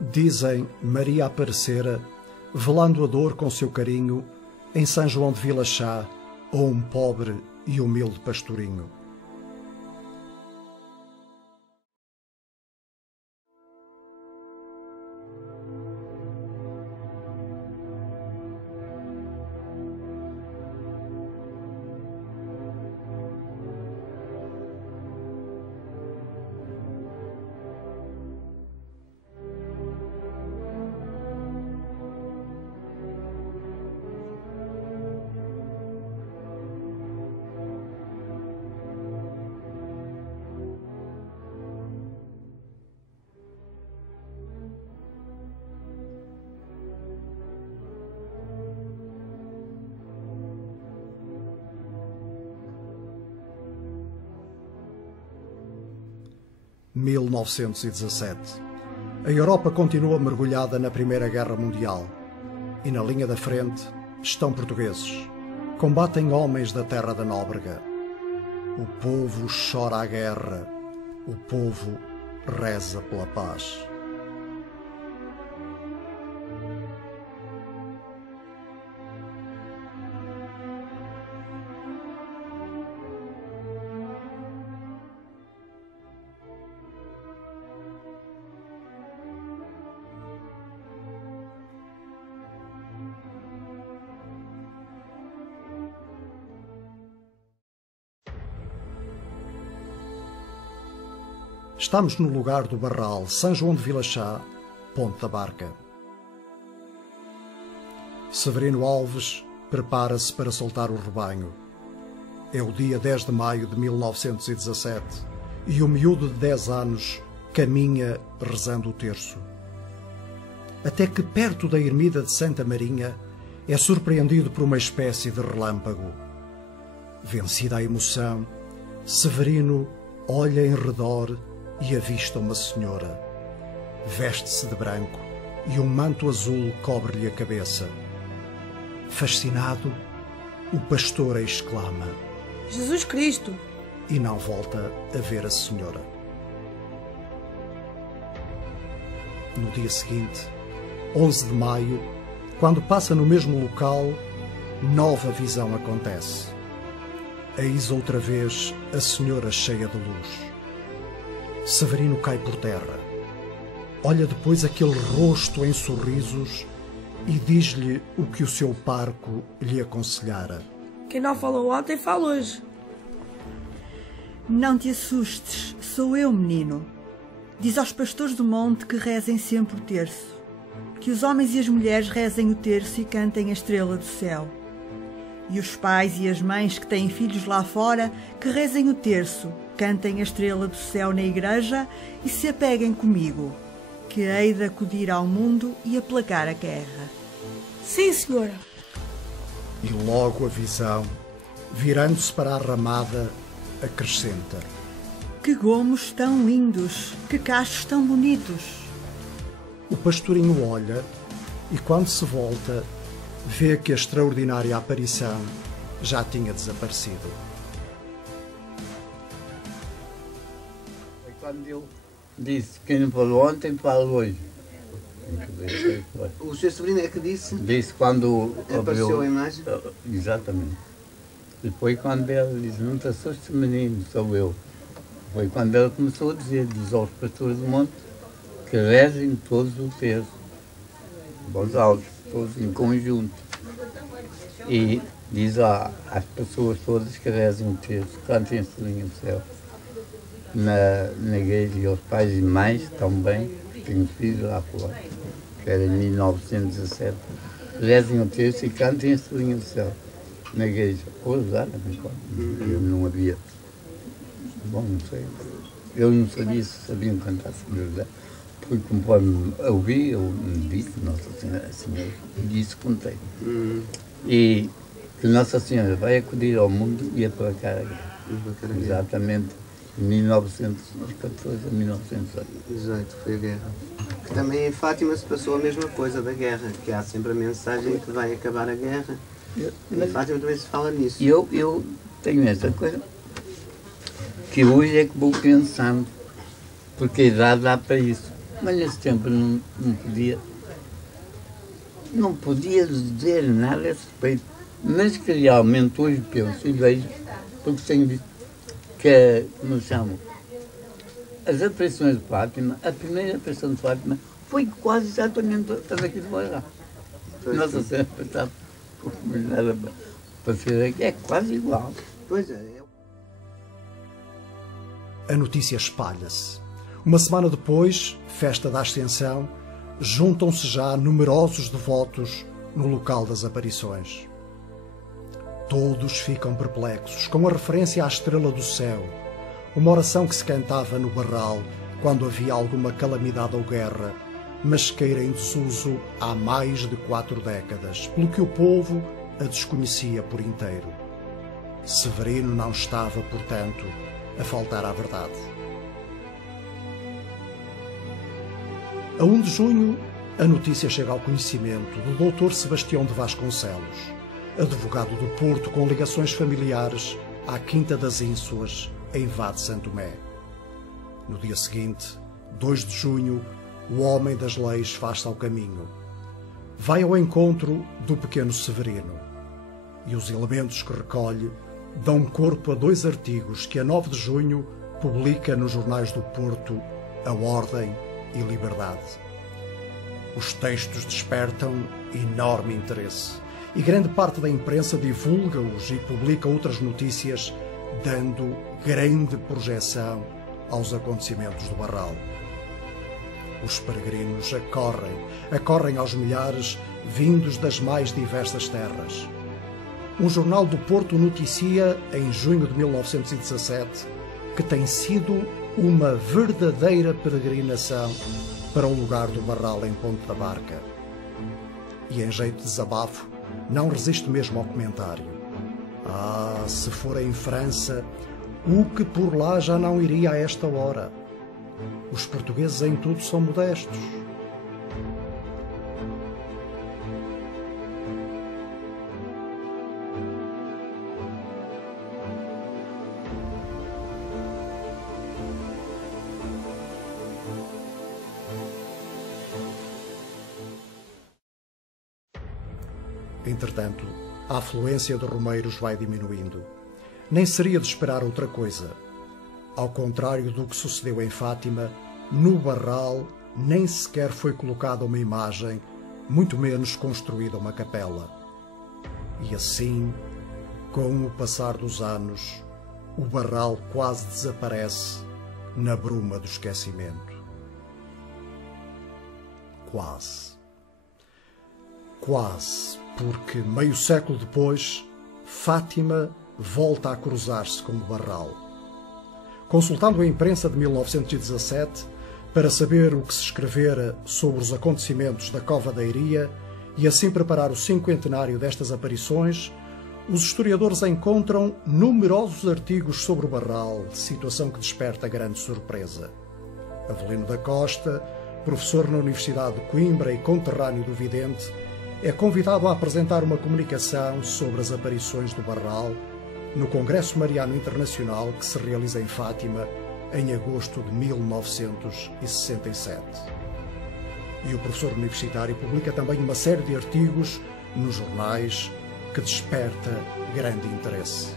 Dizem Maria aparecera, velando a dor com seu carinho, em São João de Vila-Chá, ou um pobre e humilde pastorinho. (1917) A Europa continua mergulhada na Primeira Guerra Mundial e na linha da frente estão portugueses. Combatem homens da terra da Nóbrega. O povo chora a guerra, o povo reza pela paz. Estamos no lugar do Barral, São João de Vila-Chá, Ponte da Barca. Severino Alves prepara-se para soltar o rebanho. É o dia 10 de maio de 1917 e o miúdo de 10 anos caminha rezando o terço. Até que, perto da ermida de Santa Marinha, é surpreendido por uma espécie de relâmpago. Vencida a emoção, Severino olha em redor e avista uma senhora. Veste-se de branco e um manto azul cobre-lhe a cabeça. Fascinado, o pastor exclama: Jesus Cristo! E não volta a ver a senhora. No dia seguinte, 11 de maio, quando passa no mesmo local, nova visão acontece. Eis outra vez a senhora cheia de luz. Severino cai por terra. Olha depois aquele rosto em sorrisos e diz-lhe o que o seu parco lhe aconselhara. Quem não falou ontem, fala hoje. Não te assustes, sou eu, menino. Diz aos pastores do monte que rezem sempre o terço. Que os homens e as mulheres rezem o terço e cantem a estrela do céu. E os pais e as mães que têm filhos lá fora, que rezem o terço, cantem a estrela do céu na igreja e se apeguem comigo, que hei de acudir ao mundo e aplacar a guerra. Sim, senhora. E logo a visão, virando-se para a ramada, acrescenta: Que gomos tão lindos, que cachos tão bonitos. O pastorinho olha e, quando se volta, vê que a extraordinária aparição já tinha desaparecido. Quando eu disse: quem não falou ontem, fala hoje. O Sr. Severino é que disse? Disse quando apareceu a imagem? Exatamente. Depois quando ela disse: não te assustes, menino, sou eu. Foi quando ela começou a dizer: diz aos pastores do monte que rezem todos o terço, voz alta, todos em conjunto. E diz às pessoas todas que rezem o terço, cantem a estrelinha do céu. Na igreja, e aos pais e mães também, tenho filhos lá fora, que era em 1917, rezem o terço e cantem a estrelinha do céu. Na igreja, ou usar, não havia. Bom, não sei. Eu não sabia se sabiam cantar sobre o porque conforme eu vi, eu me disse, Nossa Senhora, a Senhora disse, contei. E que Nossa Senhora vai acudir ao mundo e aplacar a guerra. Exatamente, de 1914 a 1918. Exato, foi a guerra. Que também em Fátima se passou a mesma coisa da guerra, que há sempre a mensagem que vai acabar a guerra. Em Fátima também se fala nisso. Eu tenho essa coisa, que hoje é que vou pensando, porque a idade dá para isso. Mas nesse tempo não podia dizer nada a esse respeito. Mas que realmente hoje penso e vejo, porque tenho visto que, como chamam, as aparições de Fátima, a primeira aparição de Fátima foi quase exatamente a daqui de Barral. Nossa Senhora estava nada para ser aqui, é quase igual. Pois é. A notícia espalha-se. Uma semana depois, festa da Ascensão, juntam-se já numerosos devotos no local das aparições. Todos ficam perplexos com a referência à estrela do céu, uma oração que se cantava no Barral quando havia alguma calamidade ou guerra, mas queira em desuso há mais de 4 décadas, pelo que o povo a desconhecia por inteiro. Severino não estava, portanto, a faltar à verdade. A 1 de junho, a notícia chega ao conhecimento do Dr. Sebastião de Vasconcelos, advogado do Porto com ligações familiares à Quinta das Ínsuas, em Vade Santo Tomé. No dia seguinte, 2 de junho, o homem das leis faz-se ao caminho. Vai ao encontro do pequeno Severino e os elementos que recolhe dão corpo a 2 artigos que a 9 de junho publica nos jornais do Porto A Ordem e Liberdade. Os textos despertam enorme interesse e grande parte da imprensa divulga-os e publica outras notícias, dando grande projeção aos acontecimentos do Barral. Os peregrinos acorrem aos milhares, vindos das mais diversas terras. Um jornal do Porto noticia, em junho de 1917, que tem sido uma verdadeira peregrinação para o lugar do Barral em Ponte da Barca. E em jeito de desabafo, não resiste mesmo ao comentário. Ah, se for em França, o que por lá já não iria a esta hora. Os portugueses em tudo são modestos. Entretanto, a afluência de romeiros vai diminuindo. Nem seria de esperar outra coisa. Ao contrário do que sucedeu em Fátima, no Barral nem sequer foi colocada uma imagem, muito menos construída uma capela. E assim, com o passar dos anos, o Barral quase desaparece na bruma do esquecimento. Quase. Quase, porque meio século depois, Fátima volta a cruzar-se com o Barral. Consultando a imprensa de 1917 para saber o que se escrevera sobre os acontecimentos da Cova da Iria e assim preparar o 50º destas aparições, os historiadores encontram numerosos artigos sobre o Barral, situação que desperta grande surpresa. Avelino da Costa, professor na Universidade de Coimbra e conterrâneo do vidente, é convidado a apresentar uma comunicação sobre as aparições do Barral no Congresso Mariano Internacional que se realiza em Fátima em agosto de 1967. E o professor universitário publica também uma série de artigos nos jornais que desperta grande interesse.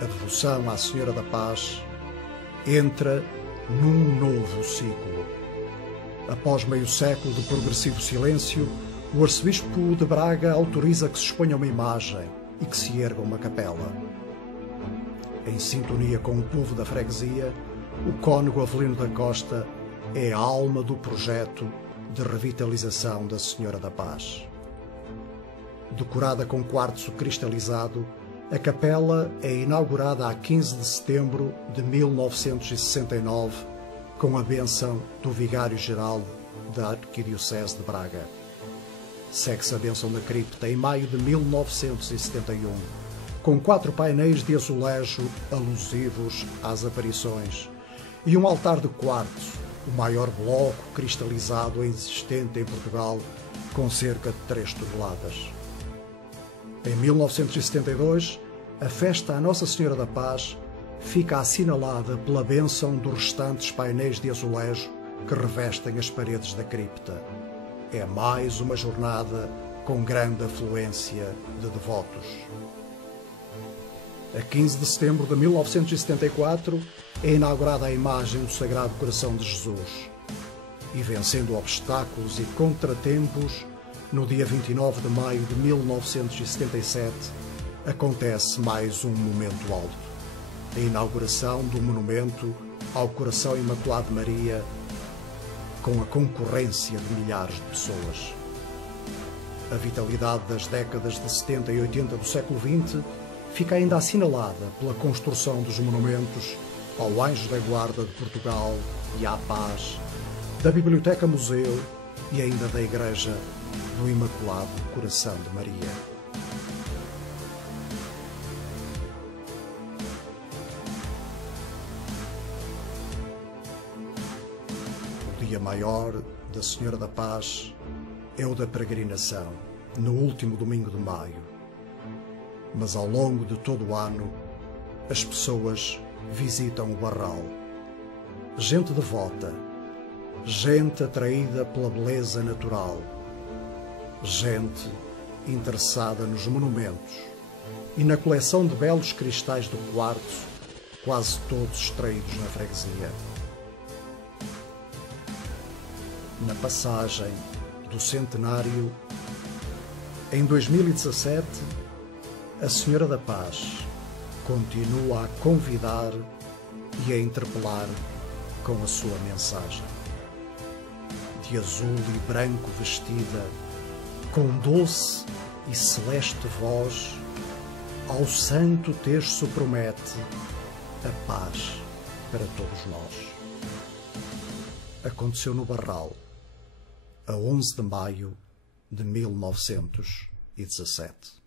A devoção à Senhora da Paz entra num novo ciclo. Após meio século de progressivo silêncio, o arcebispo de Braga autoriza que se exponha uma imagem e que se erga uma capela. Em sintonia com o povo da freguesia, o cônego Avelino da Costa é a alma do projeto de revitalização da Senhora da Paz. Decorada com quartzo cristalizado, a capela é inaugurada a 15 de setembro de 1969 com a bênção do Vigário-Geral da Arquidiocese de Braga. Segue-se a bênção na cripta em maio de 1971, com 4 painéis de azulejo alusivos às aparições e um altar de quartzo, o maior bloco cristalizado existente em Portugal, com cerca de 3 toneladas. Em 1972, a festa à Nossa Senhora da Paz fica assinalada pela bênção dos restantes painéis de azulejo que revestem as paredes da cripta. É mais uma jornada com grande afluência de devotos. A 15 de setembro de 1974 é inaugurada a imagem do Sagrado Coração de Jesus. E vencendo obstáculos e contratempos, no dia 29 de maio de 1977, acontece mais um momento alto. A inauguração do monumento ao Coração Imaculado de Maria, com a concorrência de milhares de pessoas. A vitalidade das décadas de 70 e 80 do século XX fica ainda assinalada pela construção dos monumentos ao Anjo da Guarda de Portugal e à Paz, da Biblioteca Museu e ainda da Igreja do Imaculado Coração de Maria. O dia maior da Senhora da Paz é o da peregrinação, no último domingo de maio. Mas ao longo de todo o ano, as pessoas visitam o Barral. Gente devota, gente atraída pela beleza natural, gente interessada nos monumentos e na coleção de belos cristais do quartzo, quase todos extraídos na freguesia. Na passagem do centenário, em 2017, a Senhora da Paz continua a convidar e a interpelar com a sua mensagem. De azul e branco vestida, com doce e celeste voz, ao Santo Terço promete a paz para todos nós. Aconteceu no Barral, a 11 de maio de 1917.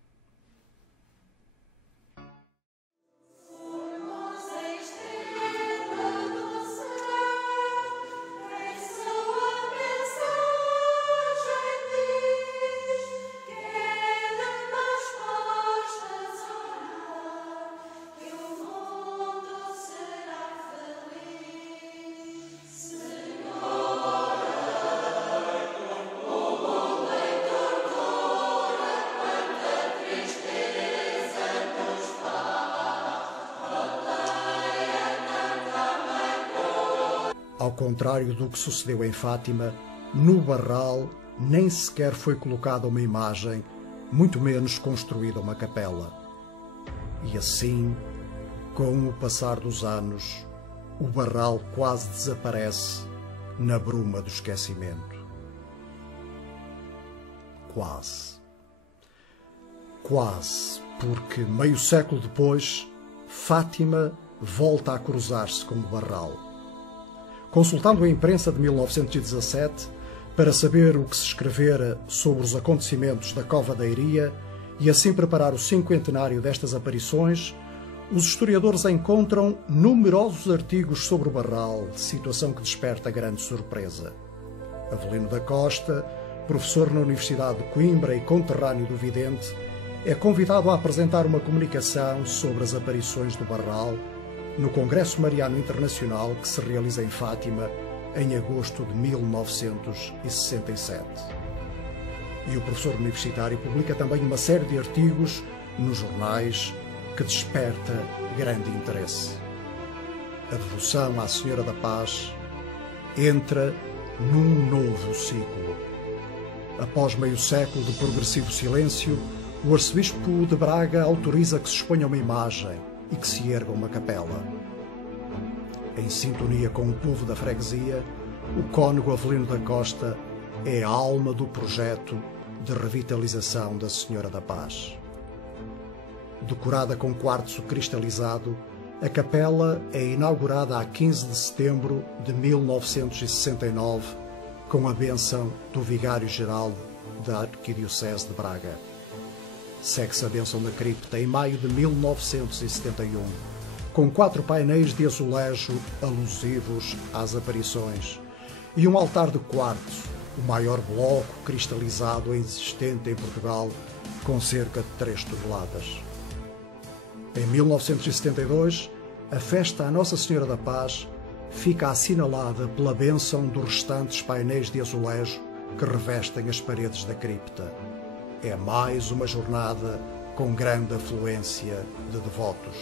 Ao contrário do que sucedeu em Fátima, no Barral nem sequer foi colocada uma imagem, muito menos construída uma capela. E assim, com o passar dos anos, o Barral quase desaparece na bruma do esquecimento. Quase. Quase, porque meio século depois, Fátima volta a cruzar-se com o Barral. Consultando a imprensa de 1917 para saber o que se escrevera sobre os acontecimentos da Cova da Iria e assim preparar o cinquentenário destas aparições, os historiadores encontram numerosos artigos sobre o Barral, situação que desperta grande surpresa. Avelino da Costa, professor na Universidade de Coimbra e conterrâneo do vidente, é convidado a apresentar uma comunicação sobre as aparições do Barral no Congresso Mariano Internacional que se realiza em Fátima em agosto de 1967. E o professor universitário publica também uma série de artigos nos jornais que desperta grande interesse. A devoção à Senhora da Paz entra num novo ciclo. Após meio século de progressivo silêncio, o arcebispo de Braga autoriza que se exponha uma imagem e que se erga uma capela. Em sintonia com o povo da freguesia, o cônego Avelino da Costa é a alma do projeto de revitalização da Senhora da Paz. Decorada com quartzo cristalizado, a capela é inaugurada a 15 de setembro de 1969 com a bênção do Vigário-Geral da Arquidiocese de Braga. Segue-se a bênção da cripta em maio de 1971, com 4 painéis de azulejo alusivos às aparições e um altar de quartzo, o maior bloco cristalizado existente em Portugal, com cerca de 3 toneladas. Em 1972, a festa à Nossa Senhora da Paz fica assinalada pela bênção dos restantes painéis de azulejo que revestem as paredes da cripta. É mais uma jornada com grande afluência de devotos.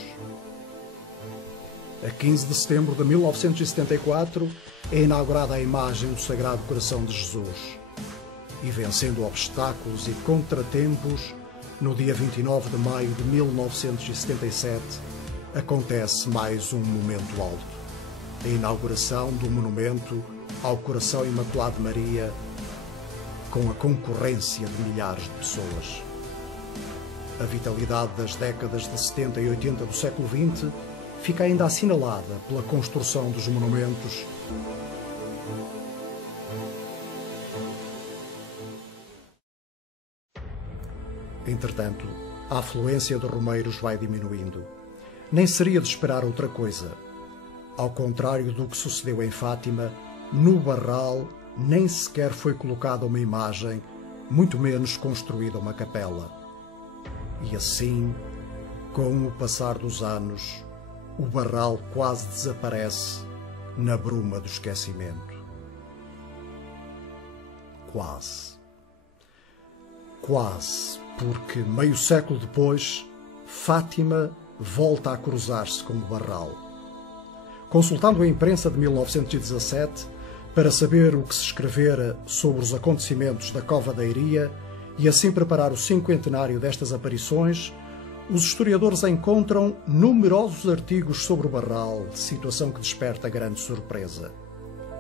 A 15 de setembro de 1974 é inaugurada a imagem do Sagrado Coração de Jesus. E vencendo obstáculos e contratempos, no dia 29 de maio de 1977, acontece mais um momento alto. A inauguração do monumento ao Coração Imaculado de Maria, com a concorrência de milhares de pessoas. A vitalidade das décadas de 70 e 80 do século XX fica ainda assinalada pela construção dos monumentos. Entretanto, a afluência de romeiros vai diminuindo. Nem seria de esperar outra coisa. Ao contrário do que sucedeu em Fátima, no Barral nem sequer foi colocada uma imagem, muito menos construída uma capela. E assim, com o passar dos anos, o Barral quase desaparece na bruma do esquecimento. Quase. Quase, porque meio século depois, Fátima volta a cruzar-se com o Barral. Consultando a imprensa de 1917 para saber o que se escrevera sobre os acontecimentos da Cova da Iria e assim preparar o cinquentenário destas aparições, os historiadores encontram numerosos artigos sobre o Barral, situação que desperta grande surpresa.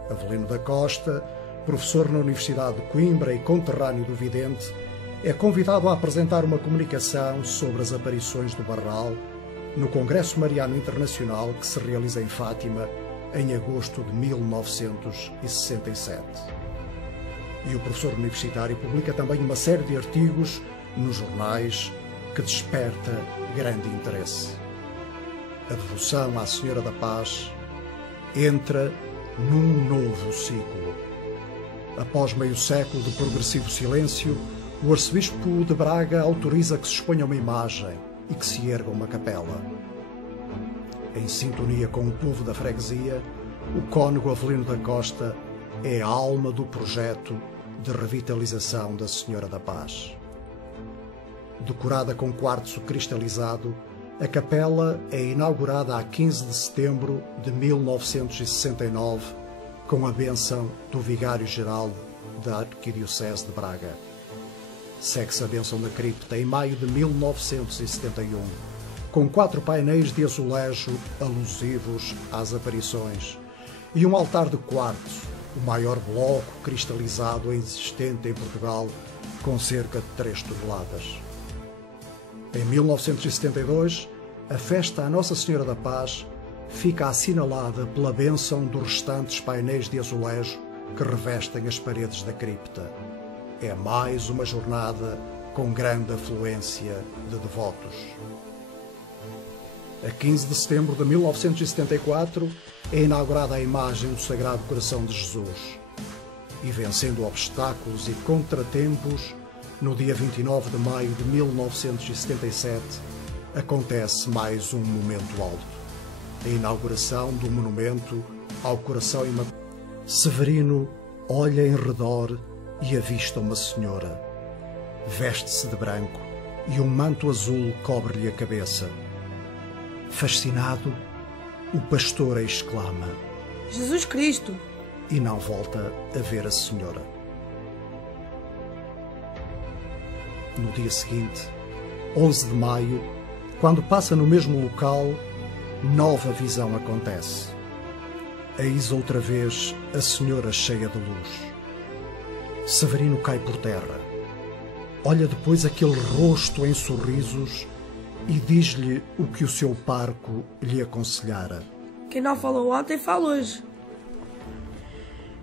Avelino da Costa, professor na Universidade de Coimbra e conterrâneo do vidente, é convidado a apresentar uma comunicação sobre as aparições do Barral no Congresso Mariano Internacional que se realiza em Fátima em agosto de 1967. E o professor universitário publica também uma série de artigos nos jornais que desperta grande interesse. A devoção à Senhora da Paz entra num novo ciclo. Após meio século de progressivo silêncio, o arcebispo de Braga autoriza que se exponha uma imagem e que se erga uma capela. Em sintonia com o povo da freguesia, o cônego Avelino da Costa é a alma do projeto de revitalização da Senhora da Paz. Decorada com quartzo cristalizado, a capela é inaugurada a 15 de setembro de 1969 com a bênção do Vigário-Geral da Arquidiocese de Braga. Segue-se a bênção da cripta em maio de 1971, com 4 painéis de azulejo alusivos às aparições e um altar de quartzo, o maior bloco cristalizado existente em Portugal, com cerca de 3 toneladas. Em 1972, a festa à Nossa Senhora da Paz fica assinalada pela bênção dos restantes painéis de azulejo que revestem as paredes da cripta. É mais uma jornada com grande afluência de devotos. A 15 de setembro de 1974 é inaugurada a imagem do Sagrado Coração de Jesus. E vencendo obstáculos e contratempos, no dia 29 de maio de 1977, acontece mais um momento alto. A inauguração do monumento ao Coração Imaculado. Severino olha em redor e avista uma senhora. Veste-se de branco e um manto azul cobre-lhe a cabeça. Fascinado, o pastor exclama: Jesus Cristo! E não volta a ver a senhora. No dia seguinte, 11 de maio, quando passa no mesmo local, nova visão acontece. Eis outra vez a senhora cheia de luz. Severino cai por terra. Olha depois aquele rosto em sorrisos e diz-lhe o que o seu parco lhe aconselhara. Quem não falou ontem, fala hoje.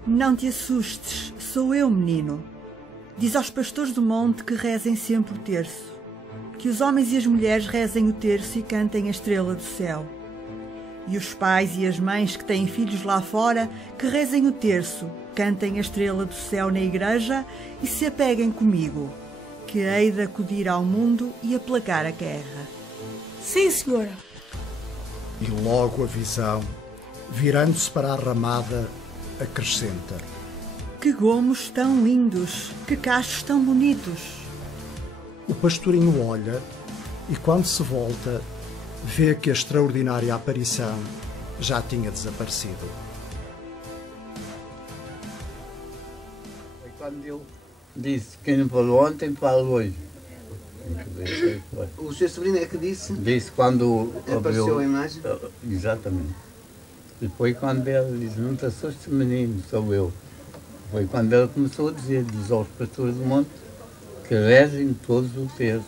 Não te assustes, sou eu, menino. Diz aos pastores do monte que rezem sempre o terço, que os homens e as mulheres rezem o terço e cantem a estrela do céu. E os pais e as mães que têm filhos lá fora, que rezem o terço, cantem a estrela do céu na igreja e se apeguem comigo, que hei de acudir ao mundo e aplacar a guerra. Sim, senhora. E logo a visão virando-se para a ramada, acrescenta: Que gomos tão lindos, que cachos tão bonitos. O pastorinho olha e, quando se volta, vê que a extraordinária aparição já tinha desaparecido. Foi quando ele disse: quem não falou ontem, fala hoje. O Sr. Severino é que disse? Disse quando Apareceu a imagem? Exatamente. E foi quando ele disse: não te assustes, menino, sou eu. Foi quando ele começou a dizer: diz aos pastores do monte que rezem todos o terço,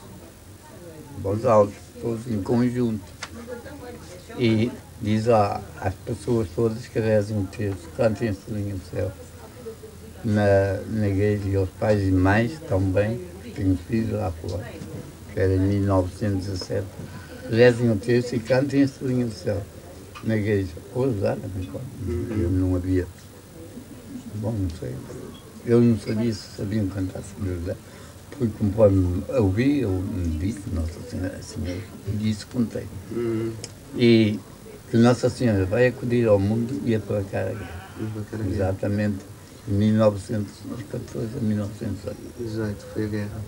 voz alta, todos em conjunto. E diz às pessoas todas que rezem o terço, cantem a estrelinha do céu. Na igreja, e aos pais e mães também, tenho filhos lá fora, que era em 1917, rezem o terço e cantem a estrelinha do céu. Na igreja, ou lá, não havia. Bom, não sei. Eu não sabia se sabiam cantar Senhor. Foi conforme eu vi, eu me disse, Nossa Senhora, disse, contei. E que Nossa Senhora vai acudir ao mundo e aplacar a guerra. Exatamente, de 1914 a 1918. Foi a guerra.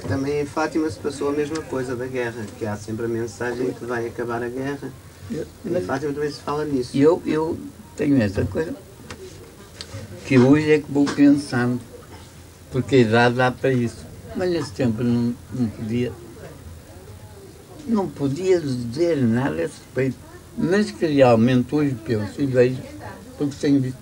Que também em Fátima se passou a mesma coisa da guerra, que há sempre a mensagem que vai acabar a guerra. Em Fátima também se fala nisso. E eu tenho essa coisa, que hoje é que vou pensando, porque a idade dá para isso. Mas nesse tempo não podia dizer nada a esse respeito. Mas que realmente hoje penso e vejo, porque tenho visto